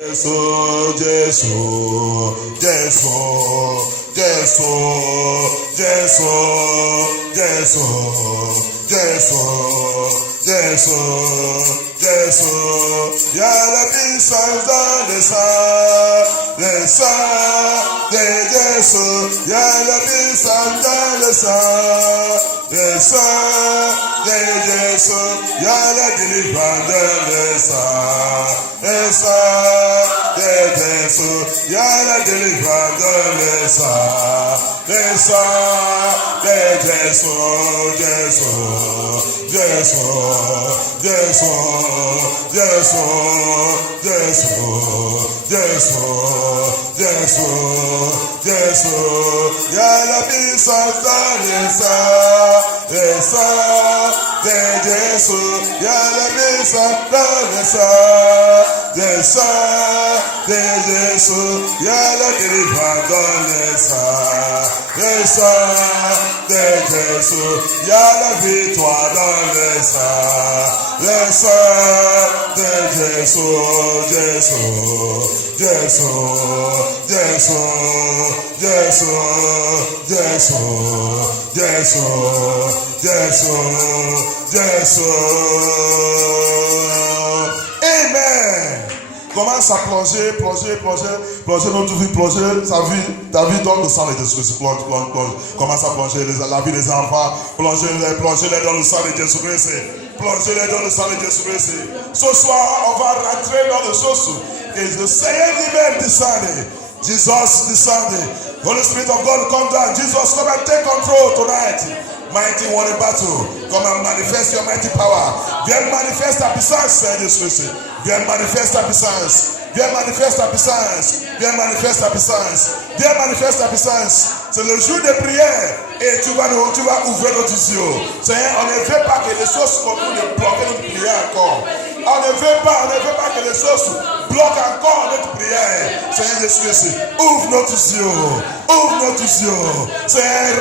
Jésù, Jésù, Jésù, Jésù, Jésù, Jésù, Jésù, Jésù, Jésù. Il y a la puissance dans le sang de Jésù. Il y a la puissance dans le sang de Jésù. Il y a la délivrance dans le sang de Jésù. Il y a la délivrance dans le sang de Jésù. Jésù, Jésù, Jésù, Jésù, Jésù, Jésù, Jésù, Jésù. Il y a la puissance dans le sang de Jésù. Il y a la puissance dans le sang de Jésù. Il y a la délivrance dans le sang de Jésù. Il y a la victoire dans le sang de Jésù. Jésù, Jésù, Jésù, Jésù, Jésù, Jésù, Jésù, Jésù. Amen. Commence à plonger notre vie, plonger ta vie dans le sang de Jésus-Christ. Plonge. Commence à plonger la vie des enfants, plongez-les dans le sang de Jésus-Christ. Plongez-les dans le sang de Jésus-Christ. Ce soir, on va rentrer dans le source. Et le Seigneur lui-même descendait. Jesus descended. Holy Spirit of God, come down. Jesus, come and take control tonight. Mighty one in battle. Come and manifest your mighty power. Viens manifeste ta puissance, Seigneur Jésus-Christ. Viens manifeste ta puissance. Viens manifeste ta puissance. Viens manifeste ta puissance. Viens manifeste ta puissance. C'est le jour de prière. Et tu vas ouvrir notre yeux. Seigneur, on ne veut pas que les choses continuent de bloquer notre prière encore. On ne veut pas que les choses bloquent encore notre prière. Seigneur Jésus-Christ, ouvre notre yeux. Ouvre notre yeux. Seigneur,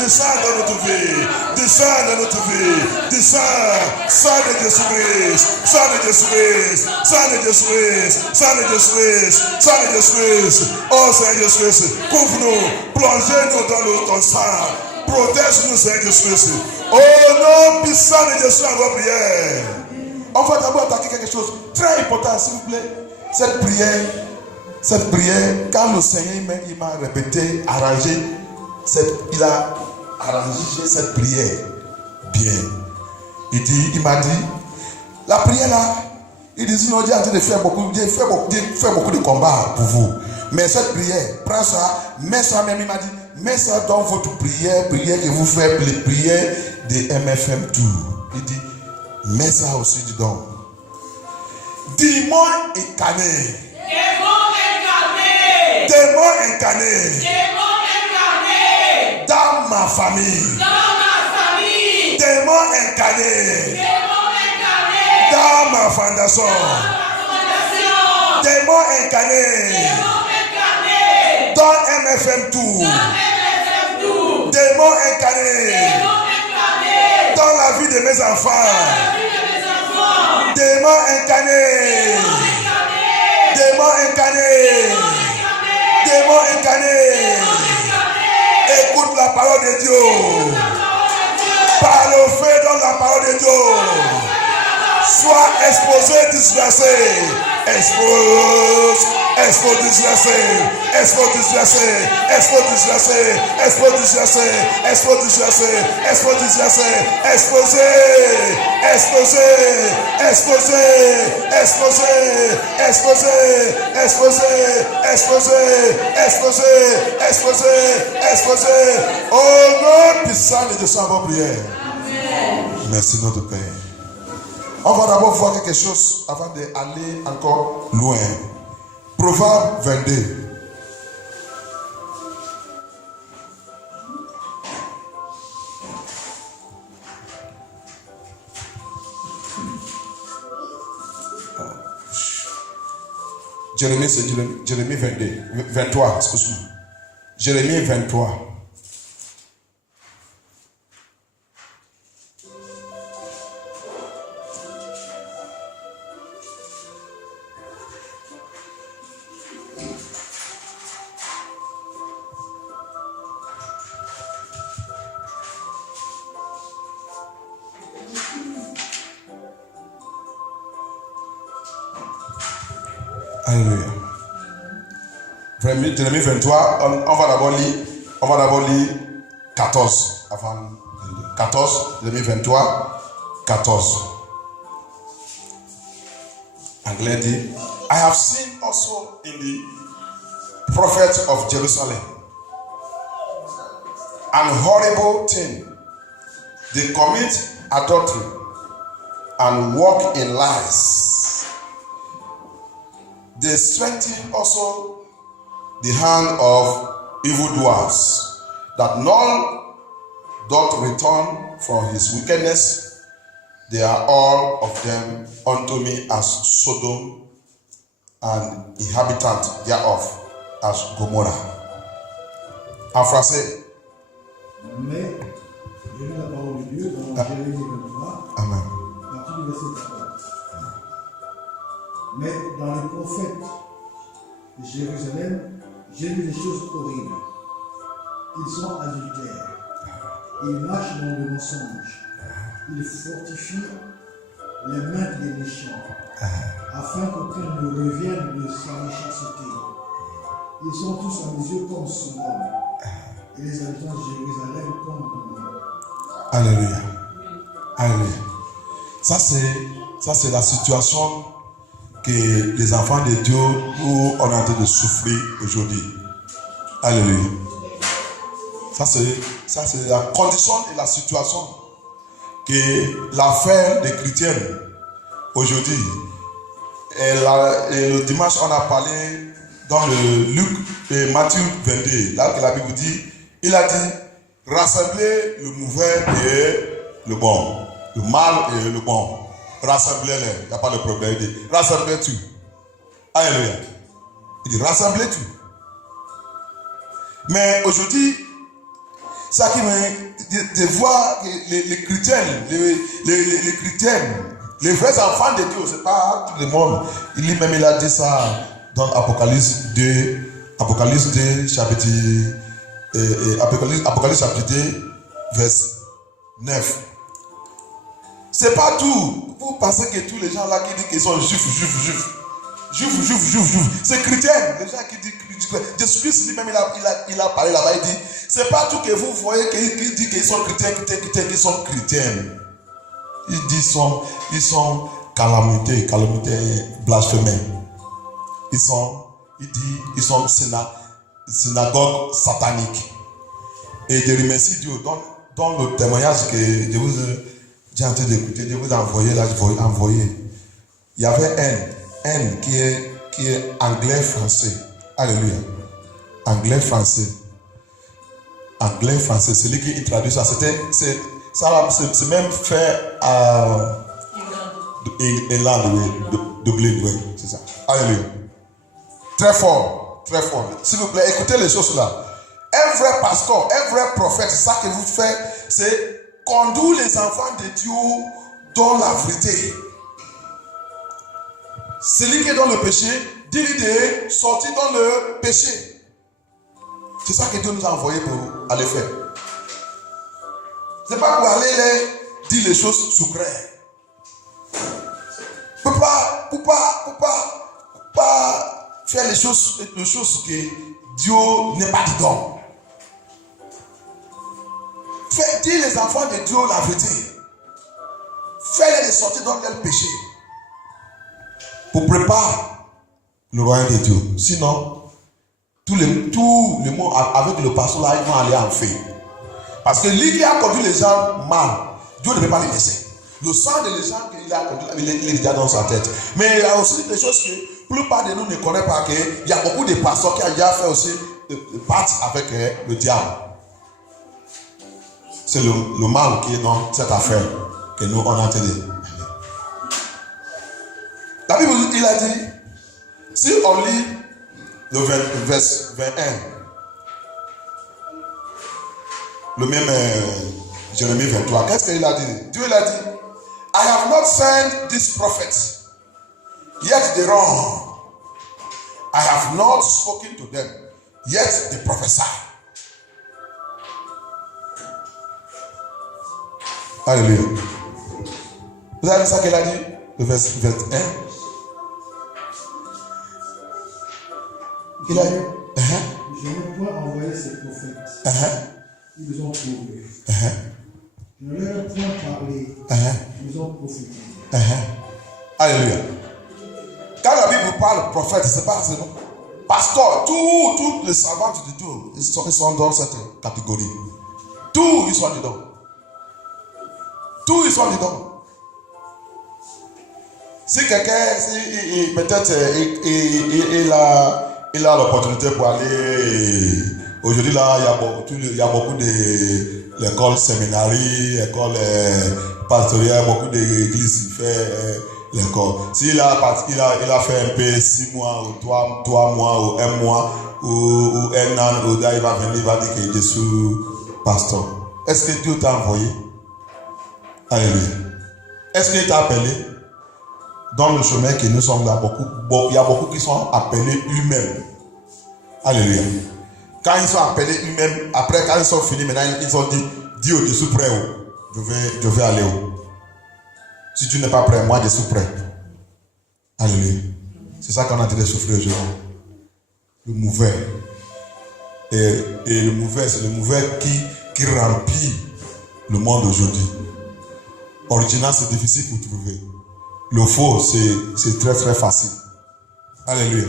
descends dans notre vie. Descends dans notre vie. Descends. Sang de Jésus-Christ. Sang de Jésus-Christ. Sang de Jésus-Christ. Sang de Jésus-Christ. Sang de Jésus-Christ. Oh Seigneur Jésus-Christ, couvre-nous. Plongez-nous dans ton sang. Protège-nous, Seigneur Jésus-Christ. Au nom puissant de Jésus, à votre prière. On va d'abord attaquer quelque chose très important, s'il vous plaît. Cette prière, quand le Seigneur il m'a répété, arrangé, il a arrangé cette prière bien. Il m'a dit, la prière là, il dit, non, Dieu a dit de faire beaucoup de combats pour vous. Mais cette prière, prends ça, mets ça même, il m'a dit, mets ça dans votre prière que vous faites, les prières de MFM Tour. Il dit, mets ça aussi dedans. Démon incarné. Démon incarné. Dans ma famille. Démon incarné. Dans ma fondation. Démon incarné. Dans MFM Tour. Démon incarné. Dans la vie de mes enfants. Démon incarné. Démon incarné. Démon incarné. Écoute la parole de Dieu. Par le fait dans la parole de Dieu. Sois exposé, disgracé. Expose, disgracé. Expose, disgracé. Expose, disgracé. Expose, disgracé. Expose, disgracé. Expose, disgracé. Exposé. Exposé. Exposé. Exposé. Exposé. Exposé. Exposé. Exposé. Exposé. Exposé. Au nom puissant de Dieu, avant prière. Merci notre Père. On va d'abord voir quelque chose avant d'aller encore loin. Proverbe 22. Jérémie 23, excuse-moi. Jérémie 23. Alléluia. Jérémie 23, on va d'abord lire 14. Avant 14, Jérémie 23, 14. Anglais dit, I have seen also in the prophets of Jerusalem an horrible thing. They commit adultery and walk in lies. They strengthen also the hand of evildoers, that none doth return from his wickedness. They are all of them unto me as Sodom, and inhabitant thereof as Gomorrah. En français. Mais, je lis la parole de Dieu dans Jérémie 23, Amen. à partir du verset 14. Mais dans les prophètes de Jérusalem, j'ai vu des choses horribles. Ils sont adultères. Ils marchent dans le mensonge. Ils fortifient les mains des méchants, afin qu'aucun ne revienne de sa méchanceté. Ils sont tous à mes yeux comme Sodome, et les habitants de Jérusalem comme Gomorrhe. Alléluia. Alléluia. Ça c'est la situation que les enfants de Dieu où on est en train de souffrir aujourd'hui. Alléluia. Ça c'est la condition et la situation que l'affaire des chrétiens aujourd'hui. Et le dimanche, on a parlé dans le Luc et Matthieu 22, là que la Bible dit, il a dit, rassemblez le mauvais et le bon, le mal et le bon. Rassemblez-les, il n'y a pas de problème. Il dit, rassemblez-tu. Alléluia. Il dit, rassemblez-tu. Mais aujourd'hui, ça qui me voir les chrétiens, les chrétiens, les vrais enfants de Dieu, c'est pas tout le monde. Il a dit ça dans Apocalypse 2, chapitre Apocalypse chapitre 2, verset 9. C'est pas tout. Vous pensez que tous les gens là qui disent qu'ils sont juifs. C'est chrétien. Les gens qui disent Jésus-Christ lui-même il a parlé là-bas, il dit, c'est pas tout que vous voyez qu'il dit qu'ils sont chrétiens, qu'ils sont chrétiens. Il dit ils sont calamités, blasphémés. Ils sont synagogue satanique. Et je remercie Dieu dans le témoignage que j'ai en train d'écouter, je vous ai envoyé là, il y avait un qui est anglais-français. Alléluia. Anglais-français, c'est lui qui traduit ça. C'est même fait à Irlande, oui, Dublin, oui, c'est ça. Alléluia. Très fort. S'il vous plaît, écoutez les choses là. Un vrai pasteur, un vrai prophète, c'est ça que vous faites, c'est conduire les enfants de Dieu dans la vérité. Celui qui est dans le péché, dis-lui de sortir dans le péché. C'est ça que Dieu nous a envoyé pour aller faire. C'est pas pour aller dire les choses secrètes. Pour pas faire les choses que Dieu n'est pas dedans. Faites dire les enfants de Dieu la vérité. Faites-les sortir dans leur péché. Pour préparer le royaume de Dieu. Sinon, tout le monde avec le pasteur là, ils vont aller en feu. Parce que lui qui a conduit les gens mal, Dieu ne peut pas les laisser. Le sang de les gens qu'il a conduit, il est déjà dans sa tête. Mais il y a aussi des choses que la plupart de nous ne connaissent pas. Il y a beaucoup de pasteurs qui ont déjà fait aussi partie avec le diable. C'est le mal qui est dans cette affaire que nous on a entendu. La Bible, il a dit, si on lit le verset 21, le même Jérémie 23, qu'est-ce qu'il a dit? Dieu il a dit, I have not sent this prophet, yet they run. I have not spoken to them, yet they prophesy. Alléluia. Vous avez vu ça qu'il a dit? Le verset 21. Il a. Je n'ai point envoyé ces prophètes. Ils ont trouvé. Je ne leur ai point parlé. Ils ont profité. Alléluia. Quand la Bible parle prophète, c'est pas c'est non. Pasteur, tous les servants de Dieu, ils sont dans cette catégorie. Tous, ils sont dedans. Tous, ils sont dedans. Si quelqu'un, peut-être, il a l'opportunité pour aller. Aujourd'hui, là, il y a beaucoup de l'école séminaire, l'école pastorale, beaucoup d'églises qui fait l'école. S'il a fait un peu 6 mois, ou 3 mois, ou 1 mois, ou 1 an, ou là, il va venir, il va dire qu'il est sous pasteur. Est-ce que Dieu t'a envoyé? Alléluia. Est-ce qu'il t'a appelé? Dans le chemin que nous sommes là, il y a beaucoup qui sont appelés eux-mêmes. Alléluia. Quand ils sont appelés eux-mêmes, après quand ils sont finis, maintenant ils ont dit, dis je suis prêt, je vais aller où? Si tu n'es pas prêt, moi je suis prêt. Alléluia. C'est ça qu'on a dit de souffrir aujourd'hui. Le mauvais. Et le mauvais, c'est le mauvais qui remplit le monde aujourd'hui. Original, c'est difficile pour trouver. Le faux, c'est très très facile. Alléluia.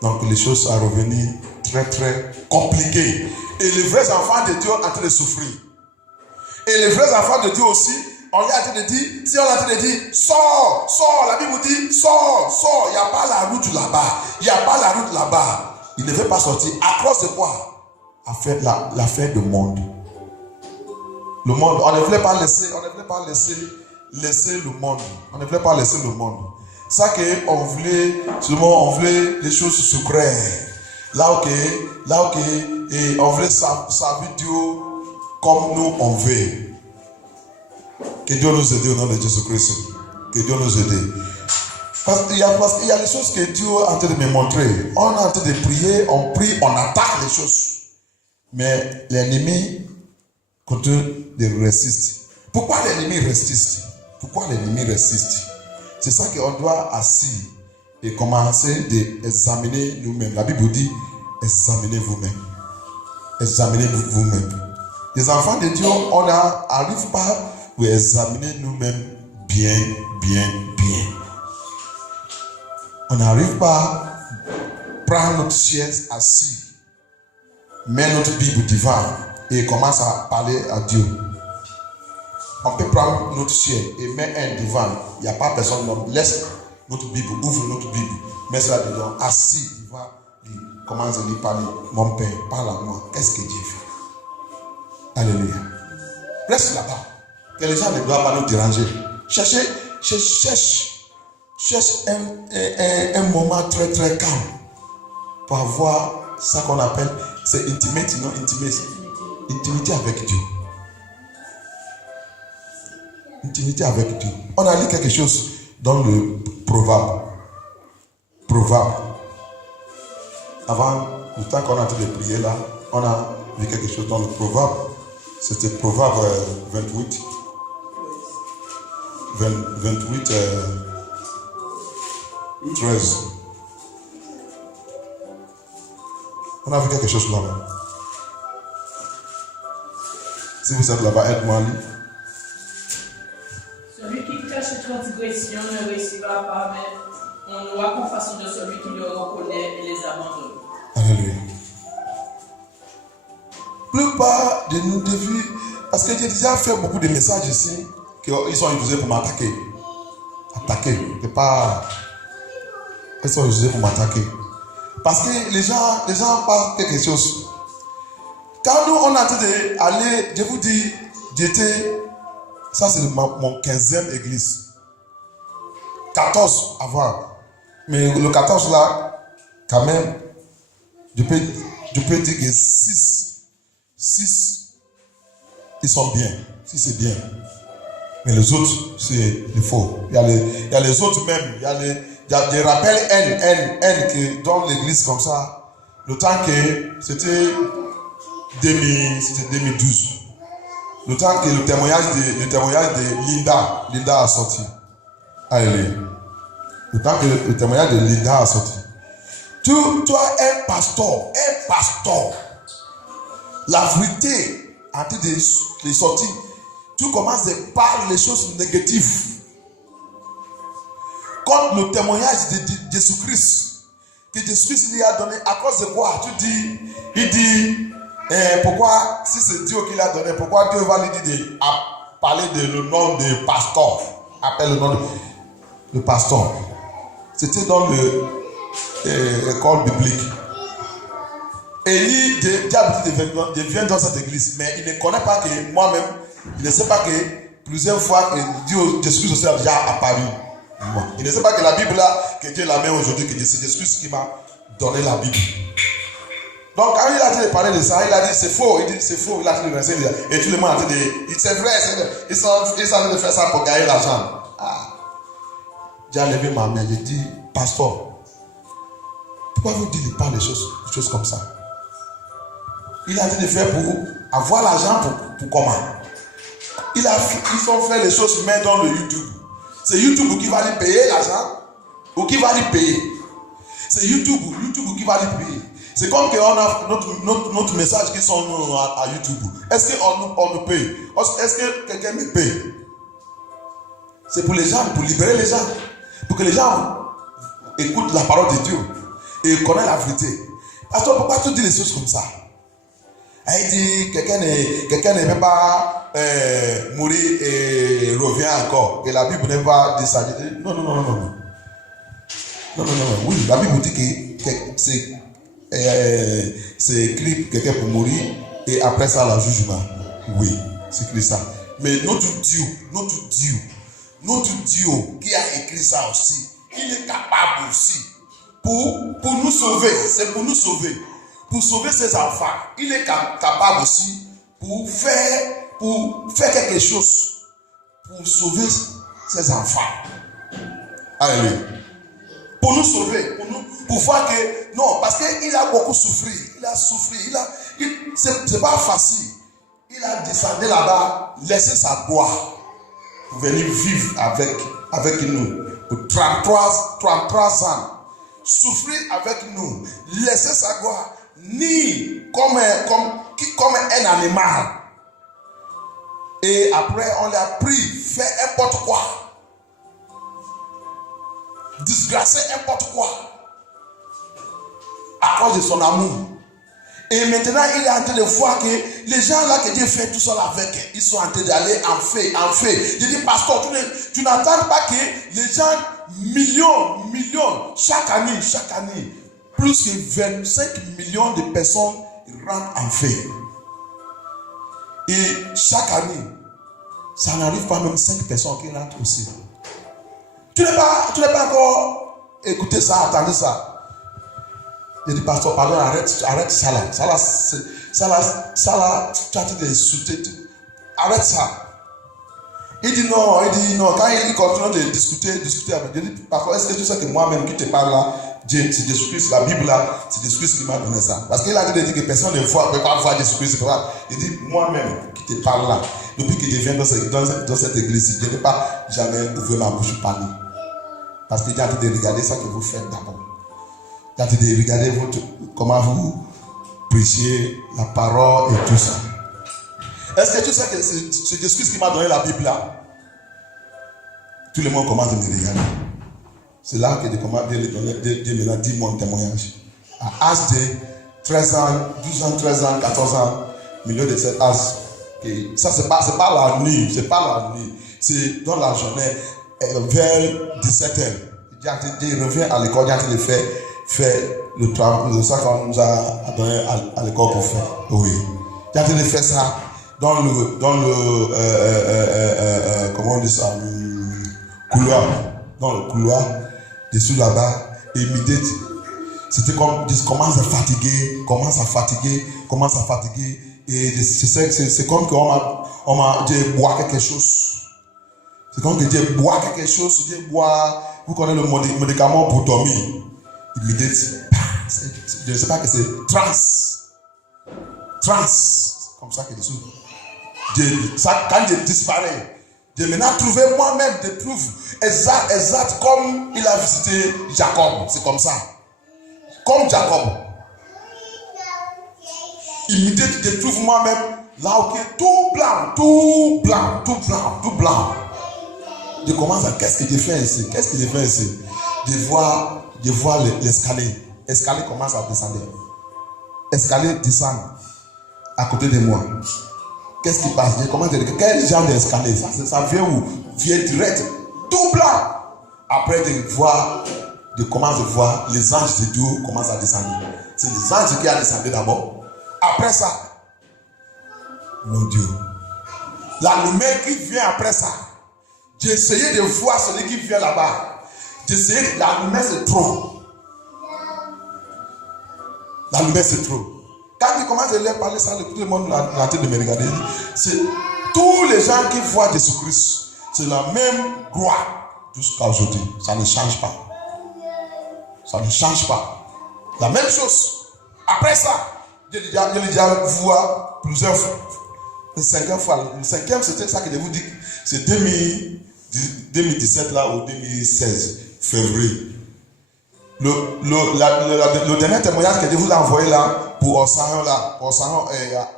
Donc les choses sont revenues très très compliquées. Et les vrais enfants de Dieu sont en train de souffrir. Et les vrais enfants de Dieu aussi, on est en train de dire, si on est en train de dire, sors, la Bible dit, sors, il n'y a pas la route là-bas. Il ne veut pas sortir. À cause de quoi? L'affaire du monde. Le monde, on ne voulait pas laisser le monde. On ne voulait pas laisser le monde. Ça qu'on voulait, seulement on voulait les choses secrètes. Là où et on voulait servir Dieu comme nous on veut. Que Dieu nous aide au nom de Jésus-Christ. Que Dieu nous aide. Parce qu'il y a des choses que Dieu est en train de me montrer. On est en train de prier, on prie, on attaque les choses. Mais l'ennemi continue de résister. Pourquoi l'ennemi résiste? C'est ça qu'on doit assis et commencer d'examiner nous-mêmes. La Bible dit, examinez vous-même. Examinez vous-même. Les enfants de Dieu, on n'arrive pas à examiner nous-mêmes bien. On n'arrive pas à prendre notre chaise assis, mettre notre Bible devant et commence à parler à Dieu. On peut prendre notre chaise et mettre un devant. Il n'y a pas personne. Laisse notre Bible, ouvre notre Bible, mets ça dedans, assis devant lui. Commence à lui parler. Mon Père, parle à moi. Qu'est-ce que Dieu fait? Alléluia. Reste là-bas. Que les gens ne doivent pas nous déranger. Cherche un moment très très calme pour avoir ça qu'on appelle, c'est intimité, non? Intimité avec Dieu. Intimité avec Dieu. On a lu quelque chose dans le Proverbe. Avant, le temps qu'on a en train de prier là, on a vu quelque chose dans le Proverbe. C'était Proverbe 28. 13. On a vu quelque chose là-bas. Si vous êtes là-bas, aide-moi à lire. Celui qui cache transgression ne réussira pas, mais on aura compassion de celui qui le reconnaît et les abandonne. Alléluia. Plupart de nous défis, parce que j'ai déjà fait beaucoup de messages ici, qu'ils sont utilisés pour m'attaquer. C'est pas. Ils sont utilisés pour m'attaquer. Parce que les gens parlent quelque chose. Quand nous, on a train d'aller, je vous dis, ça c'est mon 15e église. 14 avant. Mais le 14 là, quand même, je peux dire que 6, ils sont bien. 6 c'est bien. Mais les autres, c'est faux. Il y a les autres même. Il y a des rappels haine dans l'église comme ça. Le temps que c'était 2012. Le temps que le témoignage de Linda a sorti. Alléluia. Le temps que le témoignage de Linda a sorti. Tu es un pasteur. La vérité a été de sortir. Tu commences à parler les choses négatives. Comme le témoignage de Jésus-Christ, que Jésus-Christ lui a donné, à cause de quoi? Il dit, pourquoi, si c'est Dieu qui l'a donné, pourquoi Dieu va lui dire de parler de le nom de pasteur? Appelle le nom de pasteur. C'était dans l'école biblique. Élie vient dans cette église, mais il ne connaît pas que moi-même, il ne sait pas que plusieurs fois que Dieu, Jésus aussi a déjà apparu. Il ne sait pas que la Bible là, que Dieu la met aujourd'hui, que c'est Jésus qui m'a donné la Bible. Donc quand il a dit de parler de ça, il a dit c'est faux, il dit c'est faux, il a dit de verser, et tout le monde a dit c'est vrai, ils sont en train de faire ça pour gagner l'argent. J'ai levé ma main, j'ai dit, pasteur, pourquoi vous dites de parler des choses comme ça? Il a dit de faire pour avoir l'argent pour comment? Ils ont fait les choses même dans le YouTube. C'est YouTube qui va lui payer l'argent ou qui va lui payer. C'est YouTube qui va lui payer. C'est comme qu'on a notre message qui sont à YouTube. Est-ce qu'on nous paye? Est-ce que quelqu'un me paye? C'est pour les gens, pour libérer les gens. Pour que les gens écoutent la parole de Dieu et connaissent la vérité. Pasteur, pourquoi tu dis des choses comme ça? Il dit quelqu'un ne peut pas mourir et revient encore. Et la Bible n'est pas de ça. Non. Oui, la Bible dit que c'est écrit quelqu'un pour mourir et après ça, le jugement. Oui, c'est écrit ça. Mais notre Dieu qui a écrit ça aussi, il est capable aussi pour nous sauver. C'est pour nous sauver. Pour sauver ses enfants, il est capable aussi pour faire quelque chose pour sauver ses enfants. Alléluia. Pour nous sauver, pour voir que non, parce qu'il a beaucoup souffert. Il a souffert. C'est pas facile. Il a descendu là-bas, laissé sa gloire pour venir vivre avec nous pour 33 ans. Souffrir avec nous, laisser sa gloire. Ni comme un animal. Et après, on l'a pris, fait n'importe quoi. Disgracer n'importe quoi. À cause de son amour. Et maintenant, il est en train de voir que les gens là que Dieu fait tout seul avec, ils sont en train d'aller en fait. Je dis, pasteur, tu n'attends pas que les gens, millions, chaque année, plus que 25 millions de personnes rentrent en fait. Et chaque année, ça n'arrive pas même 5 personnes qui rentrent aussi. Tu n'as pas encore écouté ça, entendu ça. Je dis, pasteur, pardon, arrête ça là. Ça là, tu as dit de sauter. Arrête ça. Il dit non. Quand il continue de discuter avec moi, je dis, parfois, est-ce que tu sais que moi-même qui te parle là, c'est Jésus-Christ, la Bible là, c'est Jésus-Christ qui m'a donné ça. Parce qu'il a dit que personne ne peut pas voir Jésus-Christ. Il dit, moi-même qui te parle là, depuis que je viens dans cette église, je n'ai pas jamais ouvert ma bouche pour parler. Parce qu'il a dit de regarder ça que vous faites d'abord. Il a dit de regarder comment vous prêchez la parole et tout ça. Est-ce que tu sais que c'est Jésus-Christ qui m'a donné la Bible là? Tout le monde commence à me regarder. C'est là que Dieu me dit mon témoignage. À l'âge de 13 ans, 12 ans, 13 ans, 14 ans, milieu de cet âge, ça c'est pas la nuit, c'est dans la journée, vers 17h. Il revient à l'école, il a fait le travail, c'est ça qu'on nous a donné à l'école pour faire. Oui. Il a fait ça dans le comment on dit ça, couloir, dans le couloir, dessus là-bas, et midi, c'était comme, il commence à fatiguer, et c'est comme qu'on m'a dit boire quelque chose. C'est comme que Dieu boit quelque chose, Dieu boit, vous connaissez le médicament pour dormir. Il me dit, je ne sais pas que c'est trans, comme ça que dessous. Ça, quand Dieu disparaît, Dieu maintenant trouvé moi-même des preuves exactes comme il a visité Jacob. C'est comme ça. comme Jacob. Immédiatement, je trouve moi-même là, ok, tout blanc, tout blanc, tout blanc, tout blanc. Je commence à, qu'est-ce que je fais ici? Qu'est-ce que je fais ici? Je vois l'escalier. L'escalier commence à descendre. L'escalier descend à côté de moi. Qu'est-ce qui passe? Je commence à dire, quel genre d'escalier? Ça vient où? Vient direct, tout blanc. Après, je commence à voir les anges de Dieu commencent à descendre. C'est les anges qui ont descendu d'abord. Après ça, mon Dieu, la lumière qui vient après ça, j'ai essayé de voir celui qui vient là-bas. J'ai essayé, la lumière c'est trop. La lumière c'est trop. Quand il commence à leur parler ça, tout le monde a en train de me regarder. C'est tous les gens qui voient Jésus-Christ, c'est la même gloire jusqu'à aujourd'hui. Ça ne change pas. Ça ne change pas. La même chose. Après ça, je l'ai déjà vu plusieurs fois. Une cinquième fois. Une cinquième, c'était ça que je vous dis. C'est 2017 là ou 2016, février. Le dernier témoignage que je vous ai envoyé là, pour Osaron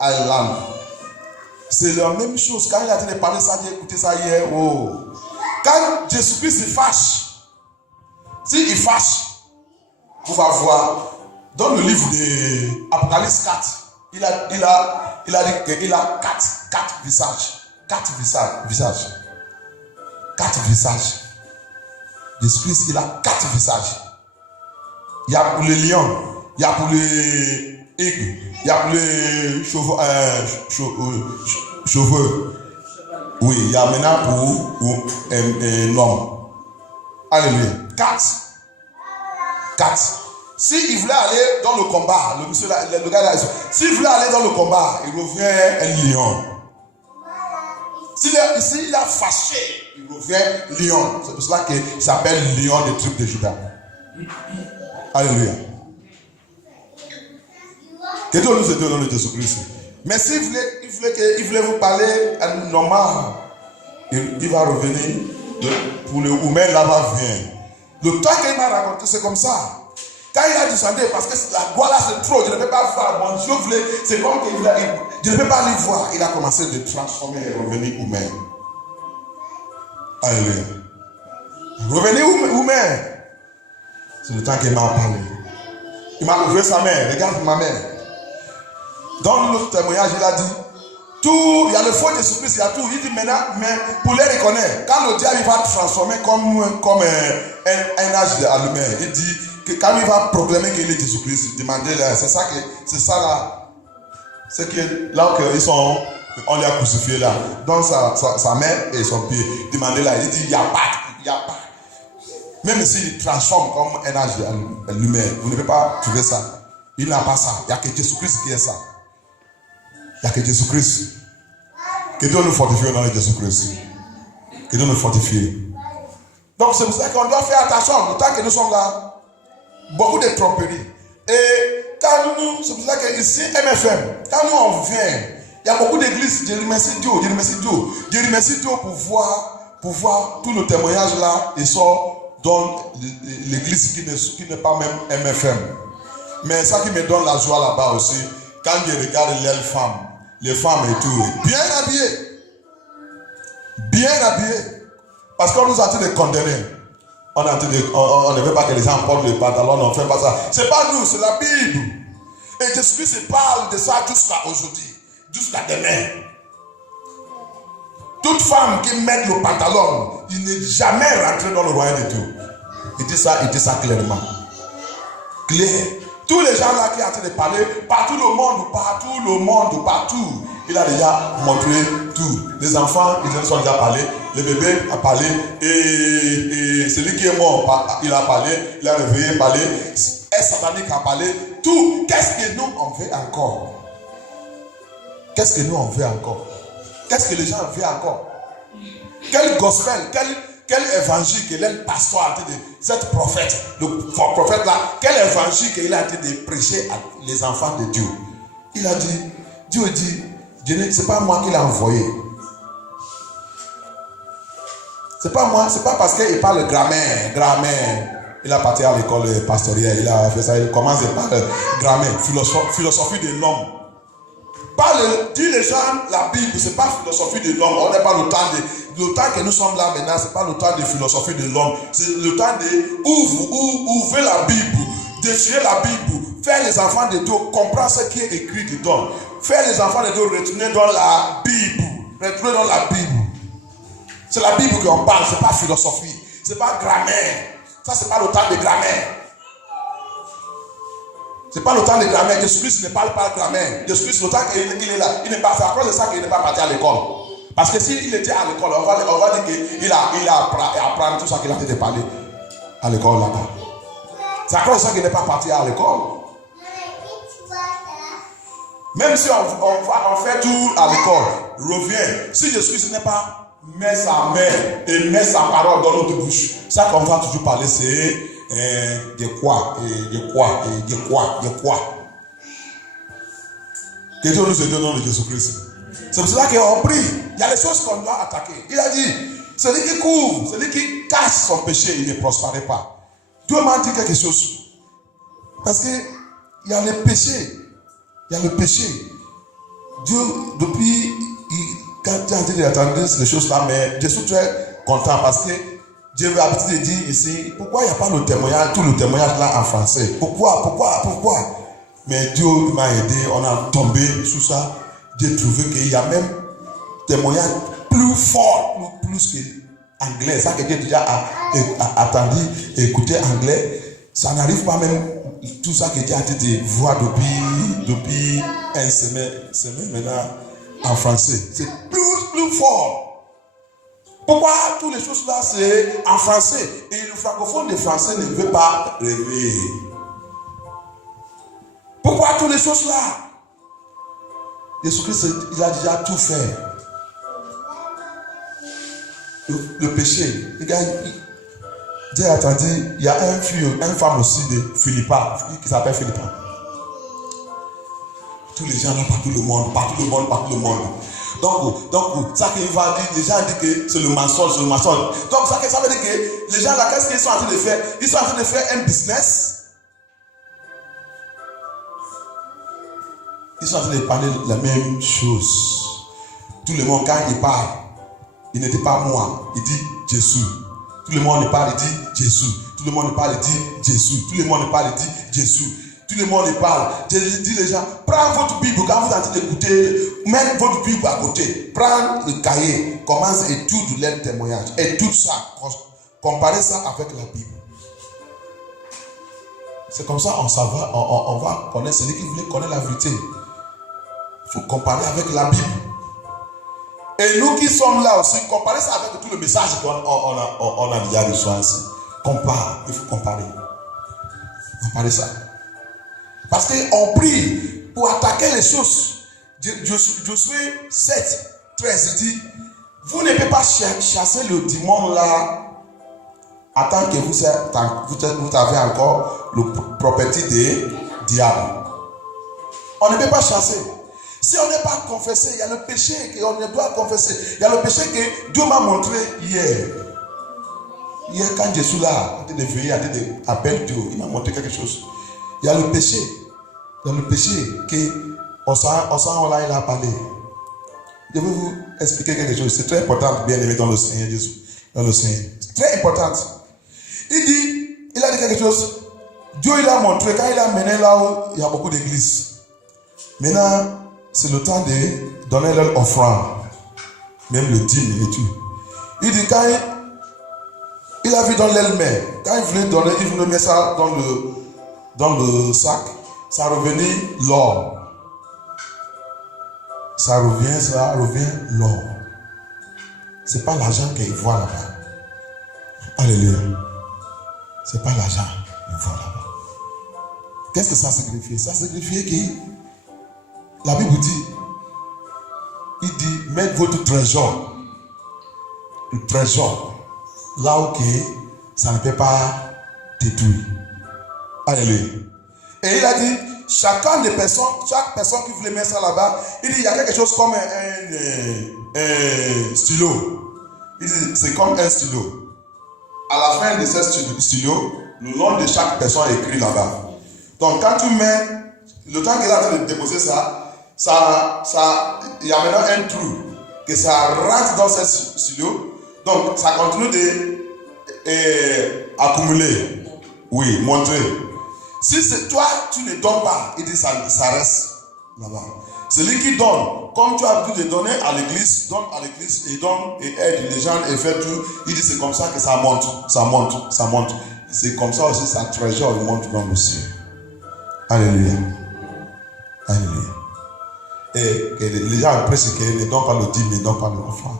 Island, c'est la même chose. Quand il a été parlé ça, j'ai écouté ça hier. Oh. Quand Jésus-Christ se fâche, s'il fâche, vous allez voir, dans le livre de Apocalypse 4, il a dit qu'il a quatre visages. Quatre visages. Jésus-Christ, il a quatre visages. Il y a pour les lions, il y a pour les aigles, il y a pour les cheveux. Oui, il y a maintenant pour l'homme. Alléluia. Quatre. S'il voulait aller dans le combat, le gars là, s'il voulait aller dans le combat, il revient un lion. S'il a fâché, il revient lion. C'est pour cela qu'il s'appelle lion des tribus de Juda. Alléluia. Que Dieu nous aide au nom de Jésus-Christ. Mais s'il voulait vous parler normal, il va revenir pour le humain là-bas vient. Le temps qu'il m'a raconté, c'est comme ça. Quand il a descendu, parce que la gloire là c'est trop, je ne peux pas voir. Mon Dieu voulait, c'est comme qu'il a, je ne peux pas lui voir. Il a commencé de transformer et revenir humain. Alléluia. Revenir humain. C'est le temps qu'il m'a parlé. Il m'a ouvert sa main. Regarde ma main. Dans notre témoignage, il a dit tout, il y a le faux Jésus-Christ, il y a tout. Il dit maintenant, mais pour les reconnaître, quand le diable va transformer comme un âge d'allumé, il dit que quand il va proclamer qu'il est Jésus-Christ, demandez-le, c'est ça là. C'est que là qu'ils sont, on les a crucifiés là, dans sa main et son pied, demandez-là, il dit il n'y a pas. Même s'il transforme comme un âge d'allumé, vous ne pouvez pas trouver ça. Il n'a pas ça. Il n'y a que Jésus-Christ qui est ça. Il n'y a que Jésus-Christ. Que Dieu nous fortifie au nom de Jésus-Christ. Que Dieu nous fortifie. Donc c'est pour ça qu'on doit faire attention. Le temps que nous sommes là, beaucoup de tromperies. Et quand nous, c'est pour ça que ici, MFM, quand nous on vient, il y a beaucoup d'églises. Je remercie Dieu. Je remercie Dieu pour voir tous nos témoignages là. Ils sont dans l'église qui n'est pas même MFM. Mais ça qui me donne la joie là-bas aussi, quand je regarde les femmes et tout, bien habillées. Parce qu'on nous a dit de condamner. On ne veut pas que les gens portent le pantalon, on ne fait pas ça. C'est pas nous, c'est la Bible. Et Jésus-Christ parle de ça jusqu'à aujourd'hui, jusqu'à demain. Toute femme qui met le pantalon, il n'est jamais rentré dans le royaume de Dieu. Il dit ça clairement. Clair. Tous les gens là qui ont été parler, partout. Il a déjà montré tout. Les enfants, ils ont déjà parlé. Le bébé a parlé. Et celui qui est mort, il a parlé. Il a réveillé, parlé. Un satanique a parlé. Tout. Qu'est-ce que nous on veut encore? Qu'est-ce que les gens veulent encore? Quel gospel, quel évangile que le pasteur a été de cette prophète, le prophète là, quel évangile qu'il a été de prêcher à les enfants de Dieu? Il a dit, Dieu dit, c'est pas moi qui l'ai envoyé. C'est pas moi, c'est pas parce qu'il parle grammaire. Il a parti à l'école pastorielle. Il a fait ça. Il commence par grammaire, philosophie de l'homme. Dit les gens, la Bible, c'est pas philosophie de l'homme. On n'est pas le temps que nous sommes là maintenant, c'est pas le temps de philosophie de l'homme. C'est le temps de ouvrir la Bible, déchirer la Bible, faire les enfants de Dieu comprendre ce qui est écrit dedans. Faire les enfants de Dieu retourner dans la Bible. Retourner dans la Bible. C'est la Bible qu'on parle, c'est pas philosophie, c'est pas grammaire. Ça, c'est pas le temps de grammaire. C'est pas le temps de grammaire. Jésus-Christ ne parle pas de grammaire. Jésus-Christ, le temps qu'il est là, il n'est pas, c'est à cause de ça qu'il n'est pas parti à l'école. Parce que s'il était à l'école, on va dire qu'il a appris tout ça qu'il a été parlé à l'école là-bas. C'est à cause de ça qu'il n'est pas parti à l'école. Même si on fait tout à l'école, revient. Si Jésus-Christ n'est pas met sa main et met sa parole dans notre bouche, ça qu'on va toujours parler, c'est de quoi. Que Dieu nous aide au nom de Jésus-Christ. C'est pour cela qu'on prie. Il y a des choses qu'on doit attaquer. Il a dit, celui qui couvre, celui qui cache son péché, il ne prospère pas. Dieu m'a dit quelque chose. Parce que il y a le péché. Il y a le péché. Dieu, depuis, quand il a dit d'entendre ces choses-là, mais je suis très content parce que Dieu veut habituer de dire ici, pourquoi il n'y a pas le témoignage, tout le témoignage là en français? Pourquoi? Mais Dieu m'a aidé, on a tombé sur ça. J'ai trouvé qu'il y a même témoignage plus fort, plus que anglais. Ça que j'ai déjà attendu, écouter anglais, ça n'arrive pas même tout ça que j'ai été de voir depuis une semaine maintenant en français. C'est plus fort. Pourquoi toutes les choses là c'est en français et le francophone de français ne veut pas rêver? Pourquoi toutes les choses là? Jésus-Christ, il a déjà tout fait. Le péché. J'ai entendu, il y a une femme aussi de Philippa qui s'appelle Philippa. Tous les gens là, partout le monde. Donc, ça qu'il va dire, les gens disent que c'est le mensonge. Donc, ça veut dire que les gens là, qu'est-ce qu'ils sont en train de faire? Ils sont en train de faire un business. Ils sont en train de parler la même chose. Tout le monde, quand il parle, il ne dit pas moi, il dit Jésus. Tout le monde parle, il dit Jésus. Tout le monde parle, il dit Jésus. Tout le monde parle, il dit Jésus. Tout le monde parle. Je dis les gens, prends votre Bible quand vous êtes en train d'écouter, mettez votre Bible à côté. Prends le cahier, commence à étudier leur témoignage. Étude ça, comparez ça avec la Bible. C'est comme ça on va connaître celui qui voulait connaître la vérité. Il faut comparer avec la Bible. Et nous qui sommes là aussi, comparer ça avec tout le message qu'on a déjà reçu ainsi. Compare, il faut comparer. Comparer ça. Parce qu'on prie pour attaquer les choses. Josué 7, 13 dit, vous ne pouvez pas chasser le démon là en tant que vous avez encore la propriété des diables. On ne peut pas chasser. Si on n'est pas confessé, il y a le péché qu'on doit confesser. Il y a le péché que Dieu m'a montré hier. Hier, quand je suis là, en train de veiller, en train d'appeler Dieu, il m'a montré quelque chose. Il y a le péché. Il y a le péché que il a parlé. Je vais vous expliquer quelque chose. C'est très important, bien aimé dans le Seigneur Jésus. Dans le Seigneur. C'est très important. Il a dit quelque chose. Dieu, il a montré, quand il a mené là où il y a beaucoup d'églises. Maintenant, c'est le temps de donner leur offrande. Même le dîme et tout. Il dit, quand il a vu dans leur main, quand il voulait donner, il voulait mettre ça dans le sac, ça revenait l'or. Ça revient l'or. C'est pas l'argent qu'il voit là-bas. Alléluia. C'est pas l'argent qu'il voit là-bas. Qu'est-ce que ça signifie? Ça signifie que la Bible dit, il dit, mettez votre trésor, le trésor, là où ça ne peut pas détruire. Alléluia. Et il a dit, chaque personne qui voulait mettre ça là-bas, il dit, il y a quelque chose comme un stylo. Il dit, c'est comme un stylo. À la fin de ce stylo, le nom de chaque personne est écrit là-bas. Donc quand tu mets, le temps qu'il est en train de déposer il y a maintenant un trou, que ça rentre dans ce silo, donc ça continue d'accumuler, oui, montrer. Si c'est toi, tu ne donnes pas, il dit ça reste là-bas. Celui qui donne, comme tu as l'habitude de donner à l'église, donne à l'église et donne et aide les gens et fait tout, il dit c'est comme ça que ça monte, ça monte, ça monte. C'est comme ça aussi, sa trésor monte dans le ciel. Alléluia. Alléluia. Et que les gens apprécient qu'ils ne donnent pas le dîme, ils ne donnent pas l'offrande.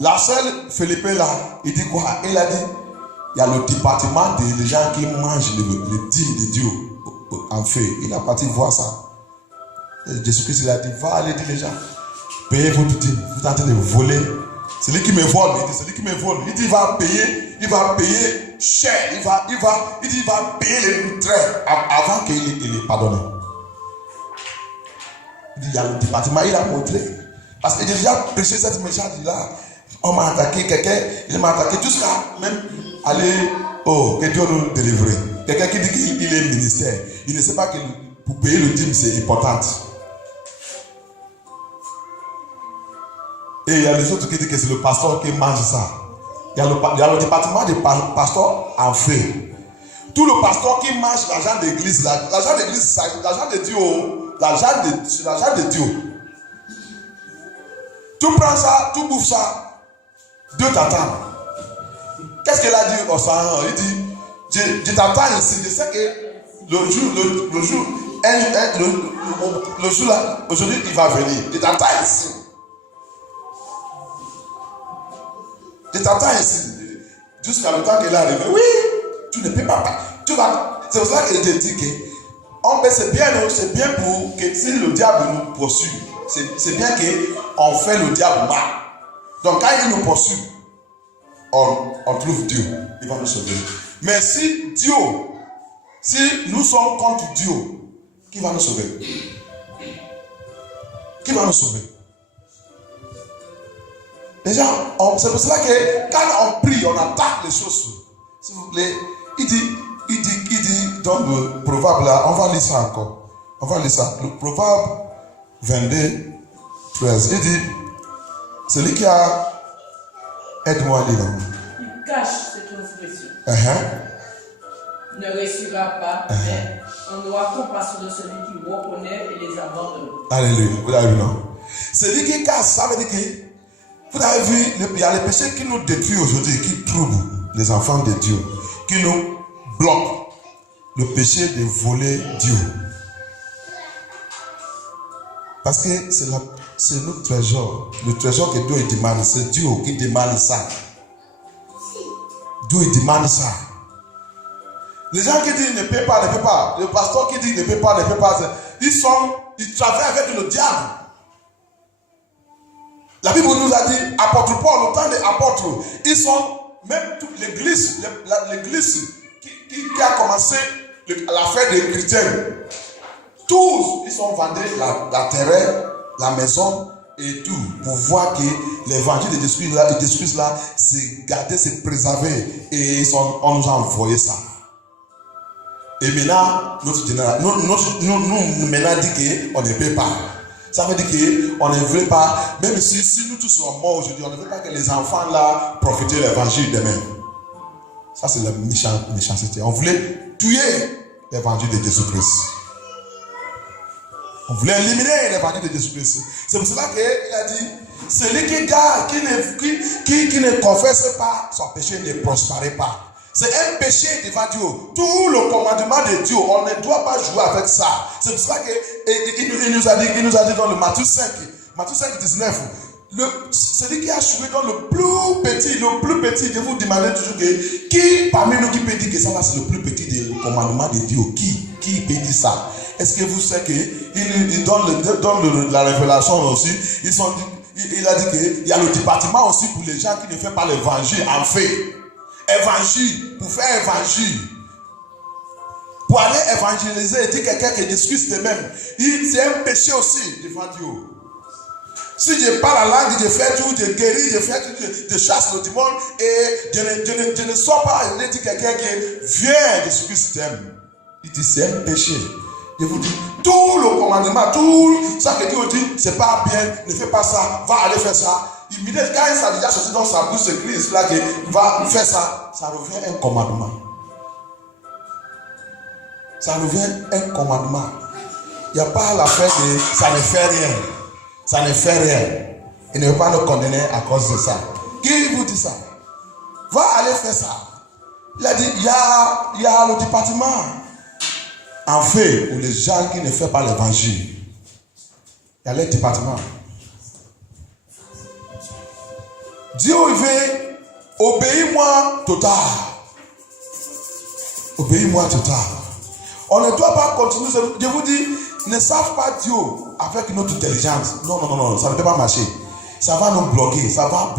La seule Philippe là, il dit quoi? Il a dit, il y a le département des gens qui mangent le dîme de Dieu en feu. Il a parti voir ça. Jésus-Christ il a dit, va aller dire les gens, payez votre dîme, vous êtes en train de voler. C'est lui qui me vole, il dit, c'est lui qui me vole. Il dit, il va payer cher, il va payer les traits avant qu'il ait pardonné. Il dit, il y a le département, il a montré. Parce qu'il a déjà prêché cette message là. On m'a attaqué, quelqu'un, il m'a attaqué jusqu'à même aller, que Dieu nous délivre. Quelqu'un qui dit qu'il est ministère, il ne sait pas que pour payer le dîme c'est important. Et il y a les autres qui disent que c'est le pasteur qui mange ça. Il y a le département des pasteurs en feu. Tout le pasteur qui mange l'argent d'église, l'argent d'église, c'est l'argent de Dieu. L'argent de Dieu. Tu prends ça, tu bouffes ça. Dieu t'attend. Qu'est-ce qu'il a dit au Sahara? Il dit, je t'attends ici. Je sais que le jour là, aujourd'hui il va venir. Je t'attends ici. Je t'attends ici. Jusqu'à le temps qu'il est arrivé. Oui, tu ne peux pas. Tu vas. C'est pour ça que je te dis que c'est bien pour que si le diable nous poursuit. C'est bien qu'on fait le diable mal. Donc quand il nous poursuit, on trouve Dieu. Il va nous sauver. Mais si nous sommes contre Dieu, qui va nous sauver? Qui va nous sauver? Déjà, c'est pour cela que quand on prie, on attaque les choses. S'il vous plaît, il dit dans le proverbe là, on va lire ça encore. On va lire ça. Le proverbe 22, 13. Il dit, celui qui a... Aide-moi à lire. Il cache ses transgressions. Ne réussira pas, mais on aura compassion de celui qui reconnaît et les abandonne. Alléluia. Vous avez vu, non? Celui qui cache, ça veut dire que, vous avez vu, il y a les péchés qui nous détruisent aujourd'hui, qui troublent les enfants de Dieu, qui nous bloquent. Le péché de voler Dieu. Parce que c'est notre trésor. Le trésor que Dieu demande, c'est Dieu qui demande ça. Dieu demande ça. Les gens qui disent ne paient pas, ne paient pas. Le pasteur qui dit ne paient pas, ils travaillent avec le diable. La Bible nous a dit, apôtre Paul, au temps des apôtres, ils sont, même toute l'église qui a commencé l'affaire des chrétiens. Tous, ils sont vendus la terre, la maison et tout, pour voir que l'évangile de Jésus-Christ là, c'est gardé, c'est préservé. Et on nous a envoyé ça. Et maintenant, notre génération, nous maintenant dit qu'on ne peut pas. Ça veut dire qu'on ne veut pas, même si nous tous sommes morts aujourd'hui, on ne veut pas que les enfants là profitent de l'évangile demain. Ça, c'est la méchanceté. On voulait tuer l'évangile de Jésus-Christ. On voulait éliminer l'évangile de Jésus-Christ. C'est pour cela qu'il a dit, celui qui garde, qui ne confesse pas, son péché ne prospère pas. C'est un péché devant Dieu. Tout le commandement de Dieu, on ne doit pas jouer avec ça. C'est pour cela qu'il nous a dit dans le Matthieu 5, 19, celui qui a joué dans le plus petit, je vous demandez toujours qui parmi nous qui peut dire que ça là c'est le plus petit des commandements de Dieu? Qui peut dire ça? Est-ce que vous savez qu'il donne la révélation aussi? Il a dit qu'il y a le département aussi pour les gens qui ne font pas l'évangile en fait. Évangile, pour faire évangile. Pour aller évangéliser et dire quelqu'un qui discute de même. C'est un péché aussi devant Dieu. Si je parle la langue, je fais tout, je guéris, je fais tout, je chasse le démon et je ne sors pas. Je ne dis quelqu'un qui vient, Jésus-Christ t'aime. Il dit c'est un péché. Je vous dis, tout le commandement, tout ça que Dieu dit, c'est pas bien, ne fais pas ça, va aller faire ça. Immédiatement, quand ça a déjà sorti dans sa bouche, c'est Christ là qui va faire ça, ça revient un commandement. Ça revient un commandement. Il n'y a pas l'affaire de ça ne fait rien. Ça ne fait rien. Il ne veut pas nous condamner à cause de ça. Qui vous dit ça? Va aller faire ça. Il a dit, il y a le département en fait où les gens qui ne font pas l'évangile. Il y a le département. Dieu veut obéis-moi total. Obéis-moi total. On ne doit pas continuer. Je vous dis, ne savent pas Dieu avec notre intelligence. Non, ça ne peut pas marcher. Ça va nous bloquer, ça va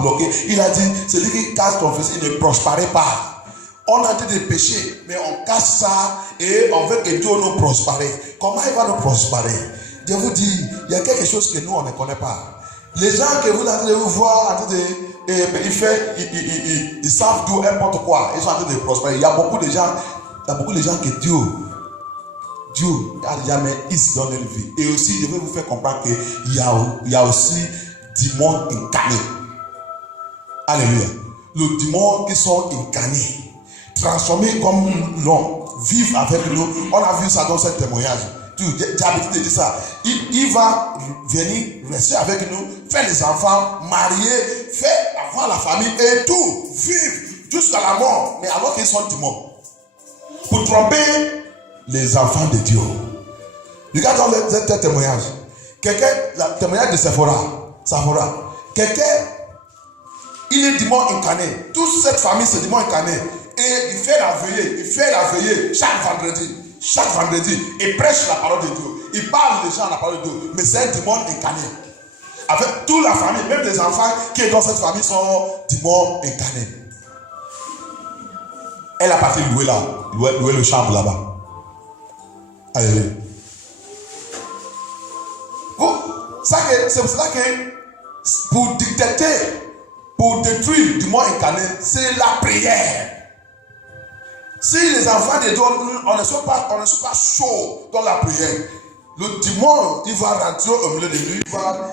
bloquer. Il a dit, celui qui casse ton fils, il ne prospère pas. On a dit des péchés, mais on casse ça et on veut que Dieu nous prospère. Comment il va nous prospérer? Je vous dis, il y a quelque chose que nous, on ne connaît pas. Les gens que vous allez voir, ils savent d'où n'importe quoi. Ils sont en train de prospérer. Il y a beaucoup de gens que Dieu a jamais mis dans leur vie. Et aussi, je vais vous faire comprendre qu'il y a aussi démons incarnés. Alléluia. Les démons qui sont incarnés, transformés comme l'homme, vivent avec nous. On a vu ça dans ce témoignage. J'ai l'habitude de dire ça. Il va venir rester avec nous, faire les enfants, marier, faire avoir la famille et tout, vivre jusqu'à la mort. Mais alors qu'ils sont démons. Pour tromper les enfants de Dieu. Regarde dans le témoignage. Le témoignage de Sephora. Quelqu'un, il est démon incarné. Toute cette famille, c'est démon incarné. Et il fait la veillée chaque vendredi. Il prêche la parole de Dieu. Il parle des gens à la parole de Dieu. Mais c'est un démon incarné. Avec toute la famille, même les enfants qui sont dans cette famille sont démons incarnés. Elle a parti louer le chambre là-bas. Alléluia. C'est pour cela que pour dicter, pour détruire le démon incarné, c'est la prière. Si les enfants de Dieu, on ne sont pas chauds dans la prière, le démon, il va rentrer au milieu de lui, il va